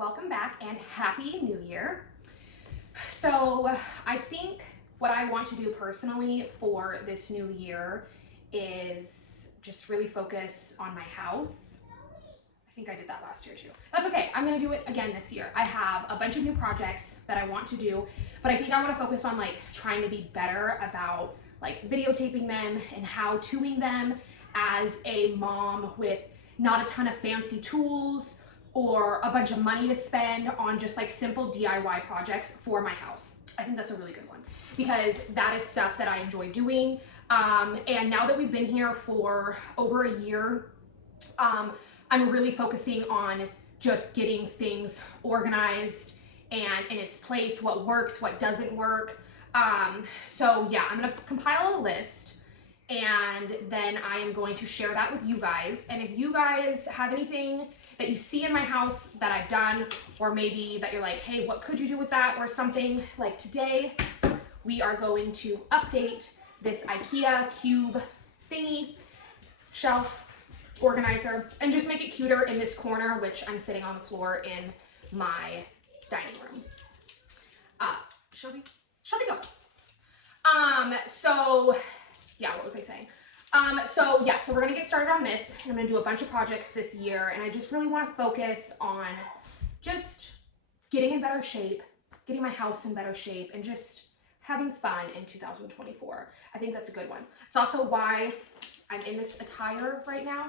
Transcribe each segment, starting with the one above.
welcome back and Happy New Year. So I think what I want to do personally for this new year is just really focus on my house. I think I did that last year too. That's okay, I'm gonna do it again this year. I have a bunch of new projects that I want to do, but I think I wanna focus on like trying to be better about like videotaping them and how-toing them as a mom with not a ton of fancy tools or a bunch of money to spend on just like simple DIY projects for my house. I think that's a really good one because that is stuff that I enjoy doing. And now that we've been here for over a year, I'm really focusing on just getting things organized and in its place, what works, what doesn't work. So yeah, I'm gonna compile a list and then I am going to share that with you guys. And if you guys have anything that you see in my house that I've done, or maybe that you're like, hey, what could you do with that, or something, like today, we are going to update this IKEA cube thingy, shelf, organizer, and just make it cuter in this corner, which I'm sitting on the floor in my dining room. Shall we go? So yeah, what was I saying? So we're gonna get started on this, and I'm gonna do a bunch of projects this year, and I just really wanna focus on just getting in better shape, getting my house in better shape, and just having fun in 2024. I think that's a good one. It's also why I'm in this attire right now,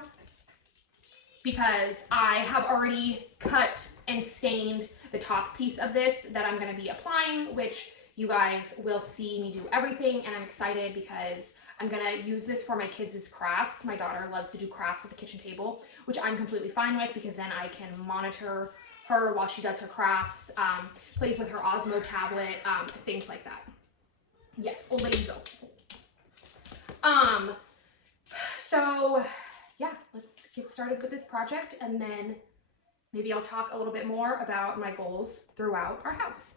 because I have already cut and stained the top piece of this that I'm gonna be applying, which you guys will see me do everything, and I'm excited because I'm gonna use this for my kids' crafts. My daughter loves to do crafts at the kitchen table, which I'm completely fine with because then I can monitor her while she does her crafts, plays with her Osmo tablet, things like that. Yes, old lady go. So yeah, let's get started with this project, and then maybe I'll talk a little bit more about my goals throughout our house.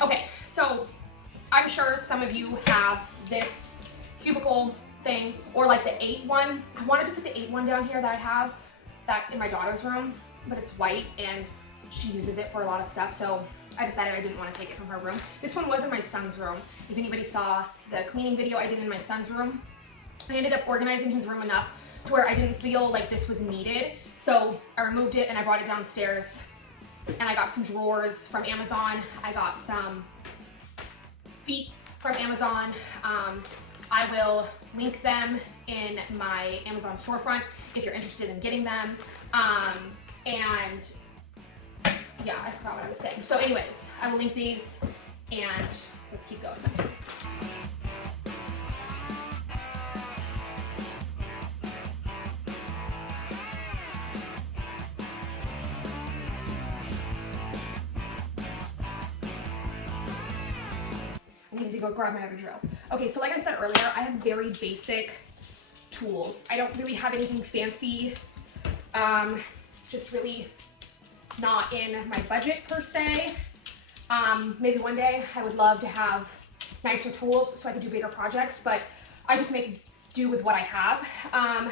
Okay, so I'm sure some of you have this cubicle thing, or like the 8 one. I wanted to put the 8 one down here that I have. That's in my daughter's room, but it's white and she uses it for a lot of stuff, so I decided I didn't want to take it from her room. This one was in my son's room. If anybody saw the cleaning video I did in my son's room, I ended up organizing his room enough to where I didn't feel like this was needed. So I removed it and I brought it downstairs, and I got some drawers from Amazon. I got some feet from Amazon. I will link them in my Amazon storefront if you're interested in getting them. And yeah, I forgot what I was saying. So anyways, I will link these, and let's keep going. I need to go grab my other drill. Okay, so like I said earlier, I have very basic tools. I don't really have anything fancy. It's just really not in my budget per se. Maybe one day I would love to have nicer tools so I could do bigger projects, but I just make do with what I have.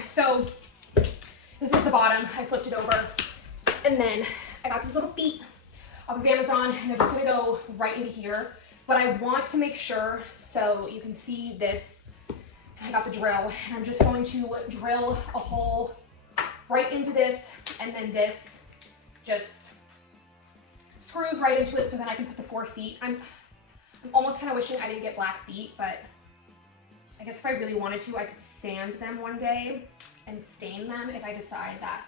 So this is the bottom. I flipped it over, and then I got these little feet off of Amazon, and they're just gonna go right into here. But I want to make sure, so you can see this, I got the drill, and I'm just going to drill a hole right into this, and then this just screws right into it, so then I can put the 4 feet. I'm almost kind of wishing I didn't get black feet, but I guess if I really wanted to, I could sand them one day and stain them if I decide that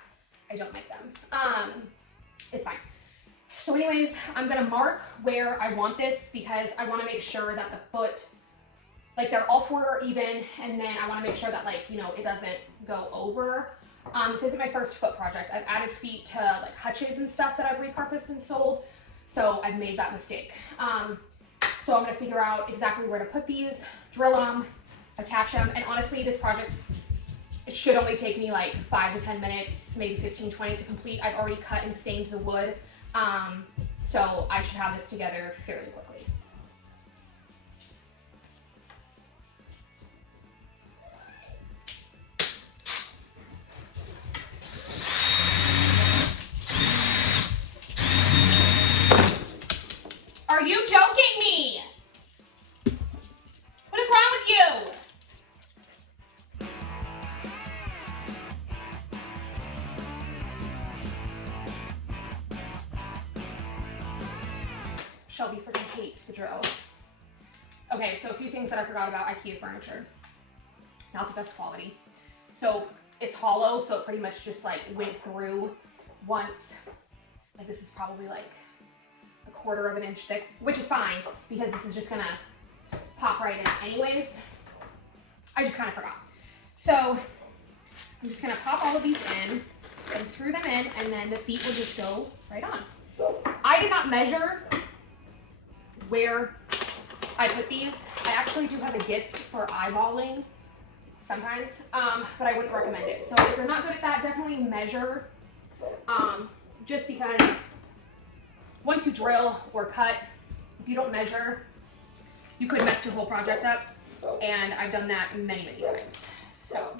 I don't like them. It's fine. So anyways, I'm gonna mark where I want this because I wanna make sure that the foot, like they're all four are even, and then I wanna make sure that like, you know, it doesn't go over. This isn't my first foot project. I've added feet to like hutches and stuff that I've repurposed and sold. So I've made that mistake. So I'm gonna figure out exactly where to put these, drill them, attach them. And honestly, this project, it should only take me like 5 to 10 minutes, maybe 15, 20 to complete. I've already cut and stained the wood. So I should have this together fairly quickly. Are you joking me? What is wrong with you? Shelby freaking hates the drill. Okay, so a few things that I forgot about IKEA furniture. Not the best quality. So it's hollow, so it pretty much just like went through once. Like this is probably like 1/4 of an inch thick, which is fine because this is just gonna pop right in anyways. I just kind of forgot. So I'm just gonna pop all of these in and screw them in, and then the feet will just go right on. I did not measure where I put these. I actually do have a gift for eyeballing sometimes, but I wouldn't recommend it. So if you're not good at that, definitely measure, just because once you drill or cut, if you don't measure, you could mess your whole project up, and I've done that many, many times. So.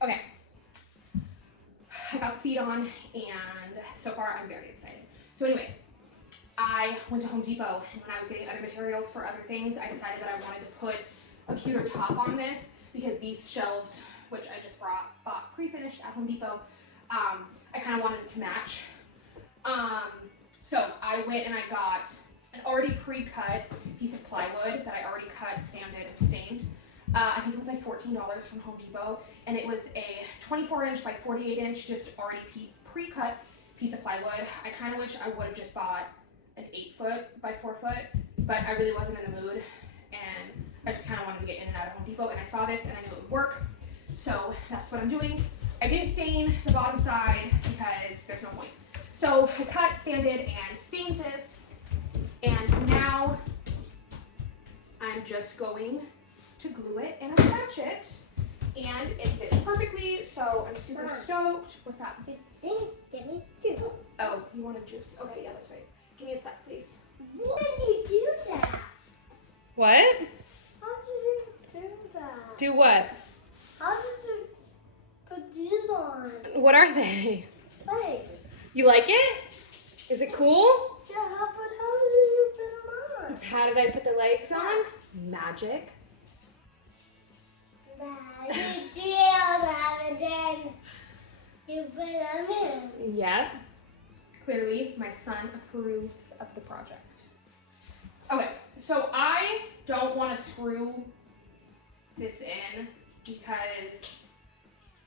Okay, I got the feet on, and so far I'm very excited. So anyways, I went to Home Depot, and when I was getting other materials for other things, I decided that I wanted to put a cuter top on this because these shelves, which I just bought pre-finished at Home Depot, I kind of wanted it to match. So I went and I got an already pre-cut piece of plywood that I already cut, sanded, and stained. I think it was like $14 from Home Depot, and it was a 24-inch by 48-inch, just already pre-cut piece of plywood. I kind of wish I would have just bought an 8-foot by 4-foot, but I really wasn't in the mood, and I just kind of wanted to get in and out of Home Depot, and I saw this and I knew it would work, so that's what I'm doing. I didn't stain the bottom side because there's no point. So I cut, sanded, and stained this, and now I'm just going to glue it and attach it, and it fits perfectly, so I'm super stoked. What's that? Give me juice. Oh, you want a juice? Okay, yeah, that's right. Give me a sec, please. When did you do that? What? How did you do that? Do what? How did you put these on? What are they? Legs. You like it? Is it cool? Yeah, but how did you put them on? How did I put the legs on? Magic. Nah, you drill them and then you put them in. Yeah. Clearly, my son approves of the project. Okay, so I don't want to screw this in because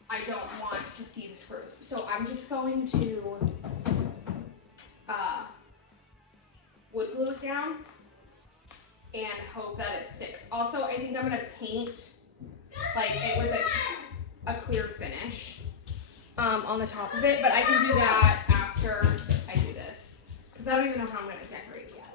I don't want to see the screws. So I'm just going to wood glue it down and hope that it sticks. Also, I think I'm going to paint like it with a clear finish on the top of it, but I can do that after I do this because I don't even know how I'm going to decorate yet.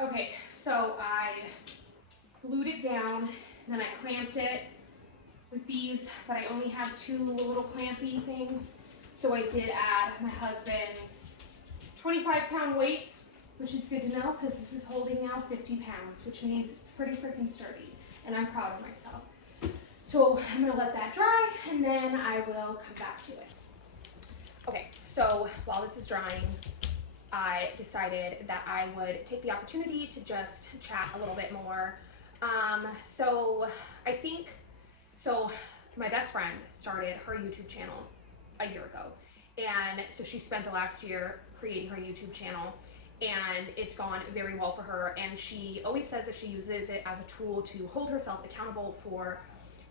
Okay, so I glued it down, then I clamped it, with these, but I only have 2 little clampy things. So I did add my husband's 25-pound weights, which is good to know because this is holding now 50 pounds, which means it's pretty freaking sturdy, and I'm proud of myself. So I'm gonna let that dry, and then I will come back to it. Okay, so while this is drying, I decided that I would take the opportunity to just chat a little bit more. So my best friend started her YouTube channel a year ago. And so she spent the last year creating her YouTube channel, and it's gone very well for her. And she always says that she uses it as a tool to hold herself accountable for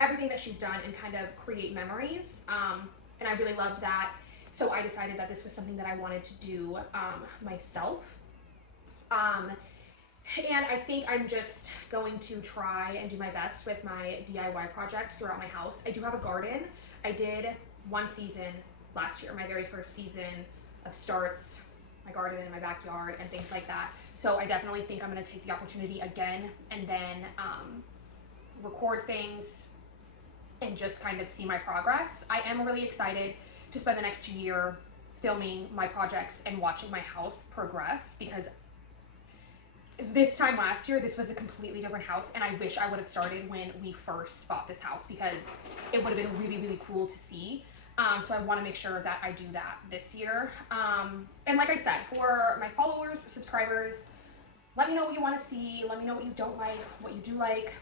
everything that she's done and kind of create memories. And I really loved that. So I decided that this was something that I wanted to do myself. And I think I'm just going to try and do my best with my DIY projects throughout my house. I do have a garden. I did one season last year, my very first season of starts, my garden in my backyard and things like that. So I definitely think I'm gonna take the opportunity again and then record things and just kind of see my progress. I am really excited to spend the next year filming my projects and watching my house progress, because this time last year, this was a completely different house, and I wish I would have started when we first bought this house because it would have been really, really cool to see. So I want to make sure that I do that this year. And like I said, for my followers, subscribers, let me know what you want to see. Let me know what you don't like, what you do like.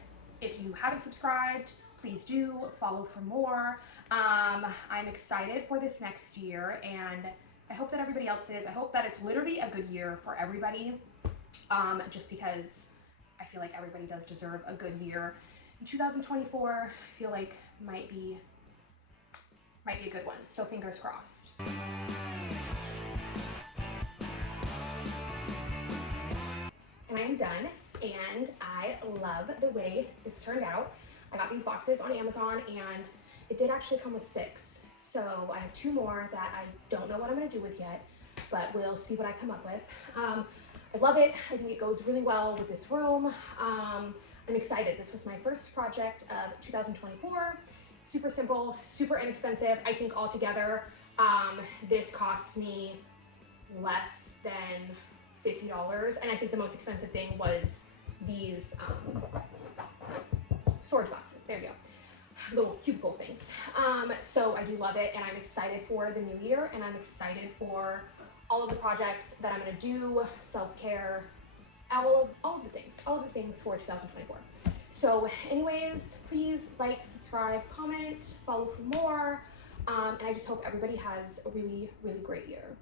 If you haven't subscribed, please do follow for more. I'm excited for this next year, and I hope that everybody else is. I hope that it's literally a good year for everybody. Just because I feel like everybody does deserve a good year. In 2024, I feel like might be a good one. So fingers crossed. And I am done, and I love the way this turned out. I got these boxes on Amazon, and it did actually come with 6. So I have 2 more that I don't know what I'm gonna do with yet, but we'll see what I come up with. I love it. I think it goes really well with this room. I'm excited. This was my first project of 2024. Super simple, super inexpensive. I think altogether, this cost me less than $50. And I think the most expensive thing was these storage boxes. There you go. Little cubicle things. So I do love it, and I'm excited for the new year, and I'm excited for all of the projects that I'm gonna do, self-care, all of the things for 2024. So anyways, please like, subscribe, comment, follow for more, and I just hope everybody has a really, really great year.